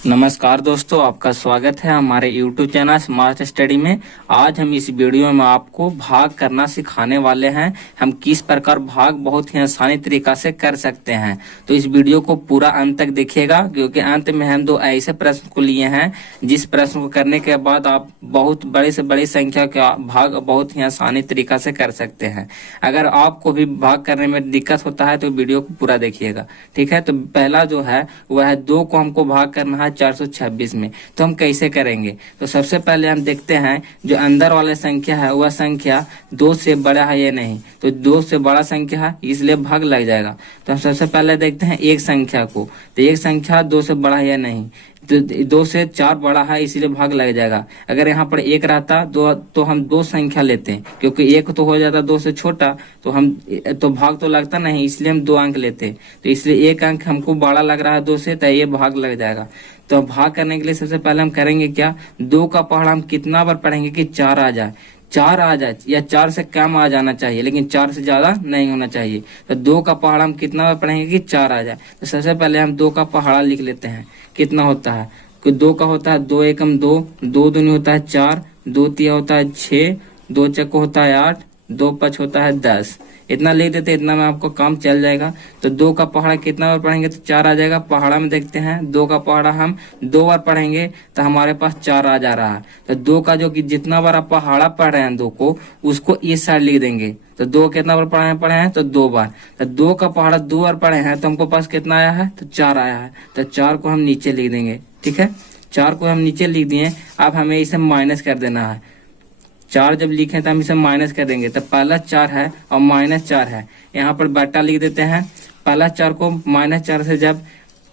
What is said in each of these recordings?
नमस्कार दोस्तों, आपका स्वागत है हमारे YouTube चैनल स्मार्ट स्टडी में। आज हम इस वीडियो में आपको भाग करना सिखाने वाले हैं। हम किस प्रकार भाग बहुत ही आसानी तरीका से कर सकते हैं। तो इस वीडियो को पूरा अंत तक देखिएगा, क्योंकि अंत में हम दो ऐसे प्रश्न को लिए हैं जिस प्रश्न को करने के बाद आप बहुत बड़ी से बड़ी संख्या का भाग बहुत ही आसानी तरीका से कर सकते हैं। अगर आपको भी भाग करने में दिक्कत होता है तो वीडियो को पूरा देखिएगा, ठीक है। तो पहला जो है वह है 2 को हमको भाग करना है 426 में। तो हम कैसे करेंगे? तो सबसे पहले हम देखते हैं जो अंदर वाला संख्या है वह संख्या 2 से बड़ा है या नहीं। तो 2 से बड़ा संख्या है, इसलिए भाग लग जाएगा। तो हम सबसे पहले देखते हैं एक संख्या को। तो एक संख्या 2 से बड़ा है या नहीं। तो 2 से 4 बड़ा है, इसीलिए भाग लग जाएगा। अगर यहाँ पर 1 रहता तो हम 2 संख्या लेते हैं, क्योंकि 1 तो हो जाता 2 से छोटा, तो भाग तो लगता नहीं, इसलिए हम 2 अंक लेते हैं। तो इसलिए 1 अंक हमको बड़ा लग रहा है 2 से, तो ये भाग लग जाएगा। तो भाग करने के लिए सबसे पहले हम करेंगे क्या, 2 का पहाड़ा हम कितना बार पढ़ेंगे कि 4 आ जाए। 4 आ जाए या 4 से कम आ जाना चाहिए, लेकिन 4 से ज्यादा नहीं होना चाहिए। तो 2 का पहाड़ा हम कितना बार पढ़ेंगे कि 4 आ जाए। तो सबसे पहले हम 2 का पहाड़ा लिख लेते हैं। कितना होता है कि 2 का होता है 2 एकम 2, 2 दूनी होता है 4, 2 तिया होता है 6, 2 चक्को होता है 8, 2 पच होता है 10। इतना लिख देते, इतना में आपको काम चल जाएगा। तो 2 का पहाड़ा कितना बार पढ़ेंगे तो 4 आ जाएगा। पहाड़ा में देखते हैं 2 का पहाड़ा हम 2 बार पढ़ेंगे तो हमारे पास 4 आ जा रहा है। तो 2 का जो कि जितना बार आप पहाड़ा पढ़ रहे हैं 2 को, उसको इस साइड लिख देंगे। तो 2 कितना बार पढ़े हैं तो 2 बार। तो 2 का पहाड़ा 2 बार पढ़े हैं तो हमको पास कितना आया है तो 4 आया है। तो 4 को हम नीचे लिख देंगे, ठीक है। 4 को हम नीचे लिख दिए। अब हमें इसे माइनस कर देना है। 4 जब लिखे तो हम इसे माइनस कर देंगे। तो पहला 4 है और माइनस 4 है, यहाँ पर बट्टा लिख देते हैं। पहला 4 को माइनस 4 से जब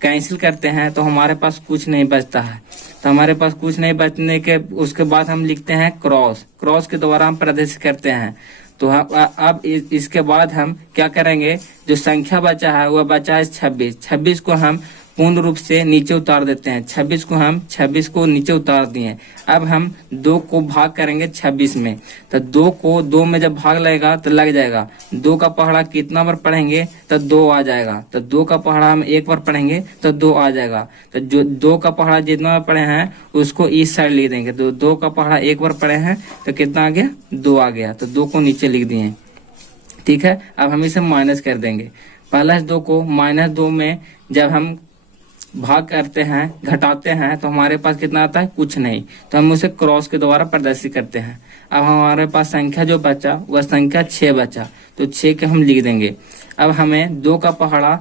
कैंसिल करते हैं तो हमारे पास कुछ नहीं बचता है। तो हमारे पास कुछ नहीं बचने के उसके बाद हम लिखते हैं क्रॉस। क्रॉस के द्वारा हम प्रदर्शित करते हैं। तो अब इसके बाद हम क्या करेंगे, जो संख्या बचा है वह बचा है 26। 26 को हम पूर्ण रूप से नीचे उतार देते हैं। 26 को नीचे उतार दिए। अब हम 2 को भाग करेंगे 26 में। तो 2 को 2 में जब भाग लगेगा तो लग जाएगा। 2 का पहाड़ा कितना बार पढ़ेंगे तो 2 आ जाएगा। तो 2 का पहाड़ा हम 1 बार पढ़ेंगे तो 2 आ जाएगा। तो जो 2 का पहाड़ा जितना बार पढ़े हैं उसको इस साइड लिख देंगे। तो 2 का पहाड़ा 1 बार पढ़े हैं तो कितना आ गया 2 आ गया। तो 2 को नीचे लिख दिए, ठीक है। अब हम इसे माइनस कर देंगे। प्लस 2 को माइनस 2 में जब हम भाग करते हैं, घटाते हैं, तो हमारे पास कितना आता है कुछ नहीं। तो हम उसे क्रॉस के द्वारा प्रदर्शित करते हैं। अब हमारे पास संख्या जो बचा वह संख्या 6 बचा। तो 6 के हम लिख देंगे। अब हमें 2 का पहाड़ा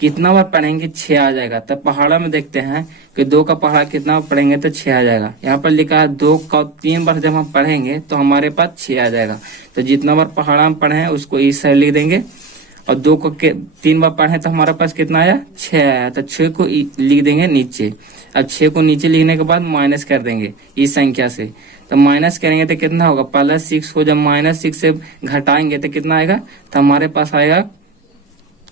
कितना बार पढ़ेंगे 6 आ जाएगा। तब पहाड़ा में देखते हैं कि 2 का पहाड़ा कितना बार पढ़ेंगे तो 6 आ जाएगा। यहाँ पर लिखा है 2 का 3 बार जब हम पढ़ेंगे तो हमारे पास 6 आ जाएगा। तो जितना बार पहाड़ा हम पढ़े हैं उसको इस साइड लिख देंगे। और 2 को 3 बार पढ़े तो हमारे पास कितना आया 6 आया। तो 6 को लिख देंगे नीचे। अब 6 को नीचे लिखने के बाद माइनस कर देंगे इस संख्या से। तो माइनस करेंगे तो कितना होगा, प्लस 6 को जब माइनस 6 से घटाएंगे तो कितना आएगा, तो हमारे पास आएगा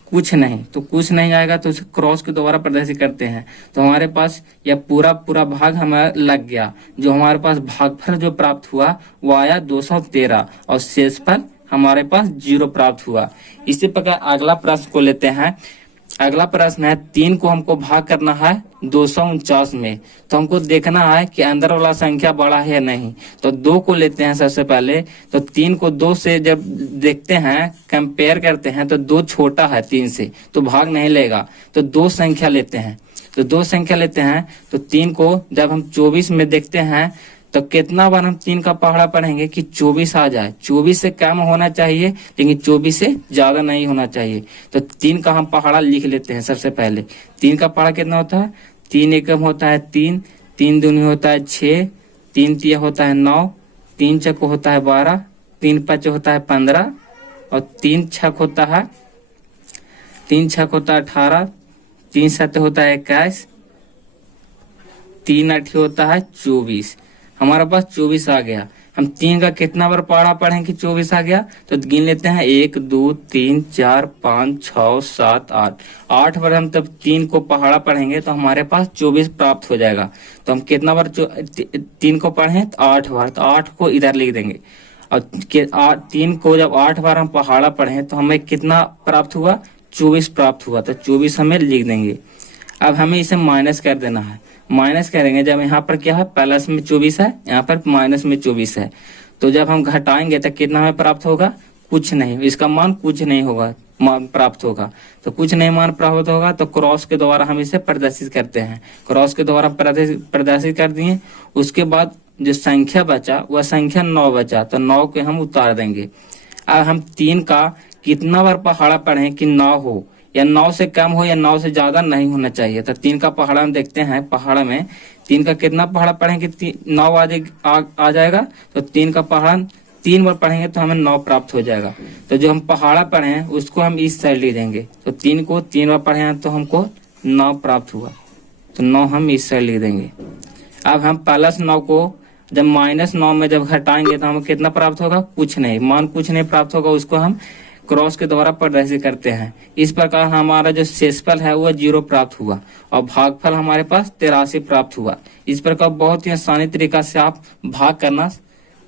कुछ नहीं। तो कुछ नहीं आएगा तो उसे क्रॉस के द्वारा प्रदर्शित करते हैं। तो हमारे पास यह पूरा भाग हमारा लग गया। जो हमारे पास भागफल जो प्राप्त हुआ वो आया 213 और शेषफल हमारे पास 0 प्राप्त हुआ। इसी प्रकार अगला प्रश्न को लेते हैं। अगला प्रश्न है 3 को हमको भाग करना है 249 में। तो हमको देखना है कि अंदर वाला संख्या बड़ा है या नहीं। तो 2 को लेते हैं सबसे पहले। तो 3 को 2 से जब देखते हैं, कंपेयर करते हैं, तो 2 छोटा है 3 से, तो भाग नहीं लेगा। तो 2 संख्या लेते हैं। तो 2 संख्या लेते हैं। तो 3 को जब हम 24 में देखते हैं तो कितना बार हम 3 का पहाड़ा पढ़ेंगे कि 24 आ जाए। 24 से कम होना चाहिए, लेकिन 24 से ज्यादा नहीं होना चाहिए। तो 3 का हम पहाड़ा लिख लेते हैं सबसे पहले। 3 का पहाड़ा कितना होता है, 3 एकम होता है 3, 3 दूनी होता है 6, 3 तिया होता है 9, 3 चक होता है 12, 3 पच होता है 15 और 3 छक होता है 18, 3 सत होता है 21, 3 8 होता है 24। हमारे पास 24 आ गया। हम 3 का कितना बार पहाड़ा पढ़ें कि 24 आ गया, तो गिन लेते हैं 1 2 3 4 5 6 7 8। 8 बार हम तब 3 को पहाड़ा पढ़ेंगे तो हमारे पास 24 प्राप्त हो जाएगा। तो हम कितना बार 3 को पढ़े तो 8 बार। तो 8 को इधर लिख देंगे। और 3 को जब 8 बार हम पहाड़ा पढ़े तो हमें कितना प्राप्त हुआ, 24 प्राप्त हुआ। तो 24 हमें लिख देंगे। अब हमें इसे माइनस कर देना है। माइनस करेंगे जब यहाँ पर क्या है, प्लस में 24 है, यहाँ पर माइनस में 24 है, तो जब हम घटाएंगे तो कितना हमें प्राप्त होगा, कुछ नहीं, इसका मान कुछ नहीं होगा, मान प्राप्त होगा। तो कुछ नहीं मान प्राप्त होगा तो क्रॉस के द्वारा हम इसे प्रदर्शित करते हैं। क्रॉस के द्वारा प्रदर्शित कर दिए। उसके बाद जो संख्या बचा वह संख्या 9 बचा, तो 9 के हम उतार देंगे। अब हम 3 का कितना बार पहाड़ा पढ़ें कि 9 हो, या 9 से कम हो या 9 से ज्यादा नहीं होना चाहिए। तो 3 का पहाड़ा हम देखते हैं, पहाड़ा में 3 का कितना पहाड़ा पढ़ें कि 9 आ जाएगा। तो 3 का पहाड़ा 3 बार पढ़ेंगे तो हमें 9 प्राप्त हो जाएगा। तो जो हम पहाड़ा पढ़े हैं उसको हम इस साइड ले देंगे। तो 3 को 3 बार पढ़े हैं तो हमको 9 प्राप्त हुआ, तो 9 हम इस साइड लिख देंगे। अब हम प्लस 9 को जब माइनस 9 में जब घटाएंगे तो हमें कितना प्राप्त होगा, कुछ नहीं, मान कुछ नहीं प्राप्त होगा, उसको हम क्रॉस के द्वारा प्रदर्शित करते हैं। इस प्रकार हमारा जो शेषफल है वह 0 प्राप्त हुआ और भागफल हमारे पास 83 प्राप्त हुआ। इस प्रकार बहुत ही आसानी तरीका से आप भाग करना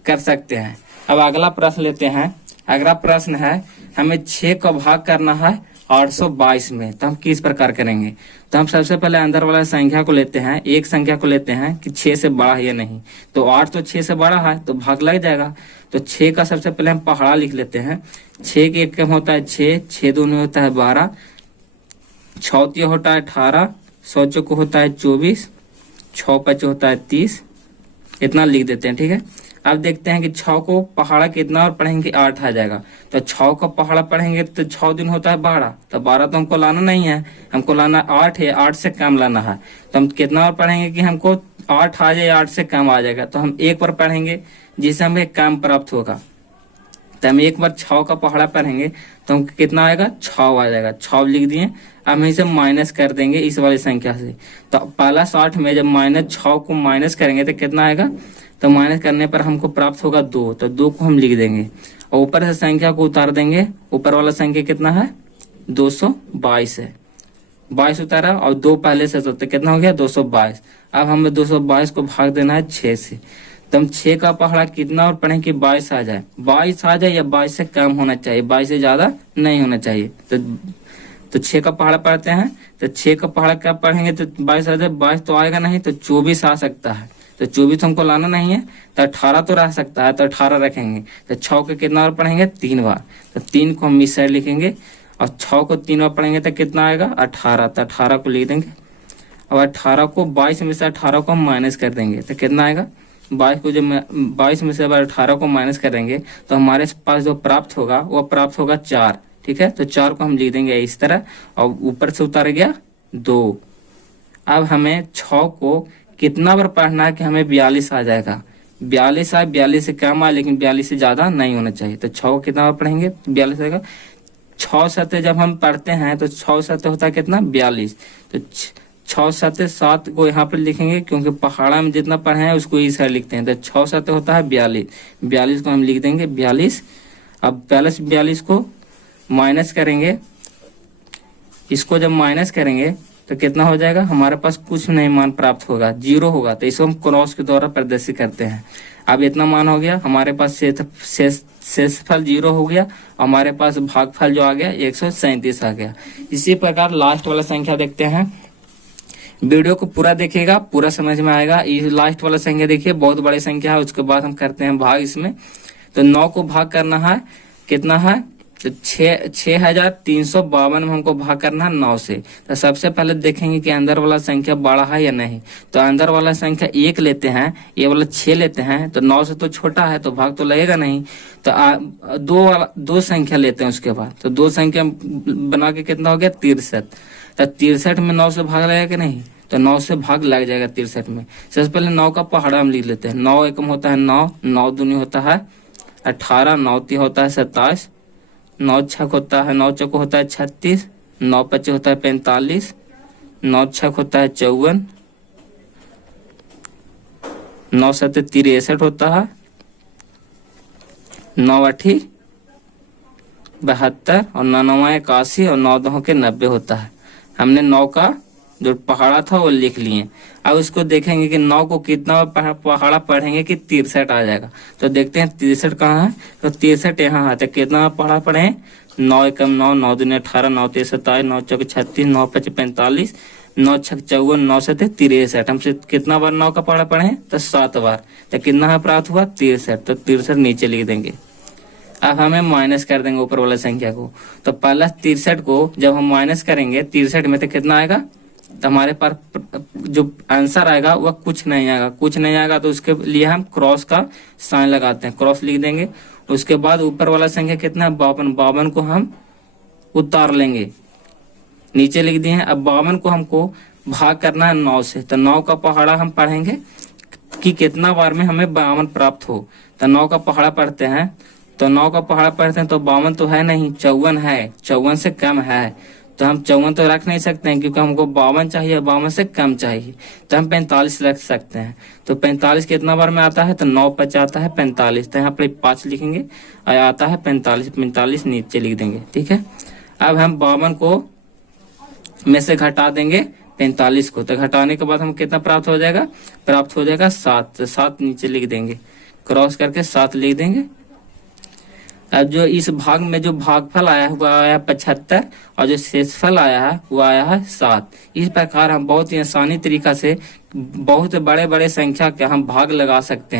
कर सकते हैं। अब अगला प्रश्न लेते हैं। अगला प्रश्न है, हमें 6 का भाग करना है 822 में, तो हम किस प्रकार करेंगे। तो हम सबसे पहले अंदर वाला संख्या को लेते हैं, एक संख्या को लेते हैं कि 6 से बड़ा है या नहीं। तो 8 तो 6 से बड़ा है तो भाग लग जाएगा। तो 6 का सबसे पहले हम पहाड़ा लिख लेते हैं। 6 के एक होता है 6, 6 दूनी होता है 12, 6 तिया होता है 18, 100 चौको होता है 24, 6 पचे होता है 30, इतना लिख देते हैं। ठीक है, अब देखते हैं कि 6 को पहाड़ा कितना और पढ़ेंगे 8 आ जाएगा। तो 6 का पहाड़ा पढ़ेंगे तो 6 दिन होता है 12, तो 12 तो हमको लाना नहीं है, हमको लाना 8 है, 8 से कम लाना है। तो हम कितना और पढ़ेंगे कि हमको 8 आ जाए, 8 से कम आ जाएगा, तो हम एक बार पढ़ेंगे जिससे हमें कम प्राप्त होगा। तो हम एक बार 6 का पहाड़ा पढ़ेंगे तो हमको कितना आएगा, 6 आ जाएगा, 6 लिख दिए। अब हम इसे माइनस कर देंगे इस वाली संख्या से। तो प्लस 8 में जब माइनस 6 को माइनस करेंगे तो कितना आएगा, तो माइनस करने पर हमको प्राप्त होगा 2, तो 2 को हम लिख देंगे और ऊपर से संख्या को उतार देंगे। ऊपर वाला संख्या कितना है, 222 है, 22 उतारा और 2 पहले से, तो कितना हो गया 222। अब हमें 222 को भाग देना है 6 से। तो हम 6 का पहाड़ा कितना और पढ़ें कि 22 आ जाए, 22 आ जाए या 22 से कम होना चाहिए, 22 से ज्यादा नहीं होना चाहिए। तो 6 का पहाड़ा पढ़ते हैं। तो 6 का पहाड़ा क्या पढ़ेंगे तो 22 आ जाए, 22 तो आएगा नहीं, तो 24 आ सकता है। तो 24 हमको लाना नहीं है, तो 18 तो रह सकता है, तो 18 रखेंगे। तो 6 के कितना बार पढ़ेंगे 3 बार, तो 3 को हम इस साइड लिखेंगे और 6 को 3 बार पढ़ेंगे तो कितना आएगा 18, तो 18 को लिख देंगे। अब 18 को 22 में से 18 को हम माइनस कर देंगे तो कितना आएगा, 22 को जब 22 में से अगर 18 को माइनस करेंगे तो हमारे पास जो प्राप्त होगा वो प्राप्त होगा 4। ठीक है, तो 4 को हम लिख देंगे इस तरह और ऊपर से उतार गया 2। अब हमें 6 को कितना बार पढ़ना है कि हमें 42 आ जाएगा, 42 आए, 42 से कम आए लेकिन 42 से ज्यादा नहीं होना चाहिए। तो 6 को कितना बार पढ़ेंगे 42 आएगा। 6 सते जब हम पढ़ते हैं तो 6 सते होता है कितना 42, तो 6 सते 7 को यहाँ पर लिखेंगे क्योंकि पहाड़ा में जितना पढ़े हैं उसको इस साइड लिखते हैं। तो 6 सते होता है 42, 42 को हम लिख देंगे 42। अब प्लस 42 को माइनस करेंगे, इसको जब माइनस करेंगे तो कितना हो जाएगा, हमारे पास कुछ नहीं मान प्राप्त होगा, 0 होगा। तो इसको हम क्रॉस के द्वारा प्रदर्शित करते हैं। अब इतना मान हो गया, हमारे पास शेषफल 0 हो गया, हमारे पास भागफल जो आ गया 137 आ गया। इसी प्रकार लास्ट वाला संख्या देखते हैं। वीडियो को पूरा देखिएगा, पूरा समझ में आएगा। ये लास्ट वाला संख्या देखिए, बहुत बड़ी संख्या है, उसके बाद हम करते हैं भाग इसमें। तो 9 को भाग करना है, कितना है तो 6352 में हमको भाग करना है 9 से। तो सबसे पहले देखेंगे कि अंदर वाला संख्या बड़ा है या नहीं। तो अंदर वाला संख्या 1 लेते हैं, ये वाला 6 लेते हैं, तो 9 से तो छोटा है तो भाग तो लगेगा नहीं। तो दो संख्या लेते हैं उसके बाद। तो 2 संख्या बना के कितना हो गया 63। तो 63 में 9 से भाग लगेगा कि नहीं, तो 9 से भाग लग जाएगा 63 में। सबसे पहले 9 का पहाड़ा हम लिख लेते हैं। 9 एकम होता है 9, 9 दूनी होता है 18, 9 ती होता है 27, 9 छक होता है 9 चौको होता है 36, 9 पचे होता है 45, 9 छक होता है 54, 9 सते 63 होता है, 9 अठी 72 और 9 नवा 81 और 9 दो के 90 होता है। हमने 9 का जो पहाड़ा था वो लिख लिए। अब उसको देखेंगे कि 9 को कितना पहाड़ा पढ़ेंगे कि 63 आ जाएगा। तो देखते हैं 63 कहाँ है, तो 63 यहाँ है। तो कितना पहाड़ा पढ़े 9 एकम 9, 9 दूनी 18, 9 तेईस 27, 9 चौके 36, 9 पचे 45, 9 छक 54, 9 से 63। हमसे कितना बार 9 का पहाड़ा पढ़े हैं? तो 7 बार। तो कितना है प्राप्त हुआ? 63। तो 63 नीचे लिख देंगे। अब हमें माइनस कर देंगे ऊपर वाला संख्या को। तो पहला 63 को जब हम माइनस करेंगे 63 में तो कितना आएगा? तो हमारे पास जो आंसर आएगा वह कुछ नहीं आएगा। कुछ नहीं आएगा तो उसके लिए हम क्रॉस का साइन लगाते हैं, क्रॉस लिख देंगे। उसके बाद ऊपर वाला संख्या कितना है? 52। 52 को हम उतार लेंगे, नीचे लिख दिए हैं। अब 52 को हमको भाग करना है 9 से। तो 9 का पहाड़ा हम पढ़ेंगे कि कितना बार में हमें 52 प्राप्त हो। तो 9 का पहाड़ा पढ़ते हैं। तो 9 का पहाड़ा पढ़ते हैं तो 52 तो है नहीं, 54 है। 54 से कम है तो हम 54 तो रख नहीं सकते हैं, क्योंकि हमको 52 चाहिए, 52 से कम चाहिए। तो हम 45 रख सकते हैं। तो 45 कितना बार में आता है? तो 9 5 आता है 45। तो यहाँ पर 5 लिखेंगे और आता है 45। 45 नीचे लिख देंगे, ठीक है। अब हम 52 को में से घटा देंगे 45 को। तो घटाने के बाद हम कितना प्राप्त हो जाएगा? प्राप्त हो जाएगा 7। तो 7 नीचे लिख देंगे, क्रॉस करके 7 लिख देंगे। अब जो इस भाग में जो भागफल आया है वो आया 75 और जो शेषफल आया है वो आया है 7। इस प्रकार हम बहुत ही आसानी तरीका से बहुत बड़े बड़े संख्या के हम भाग लगा सकते हैं।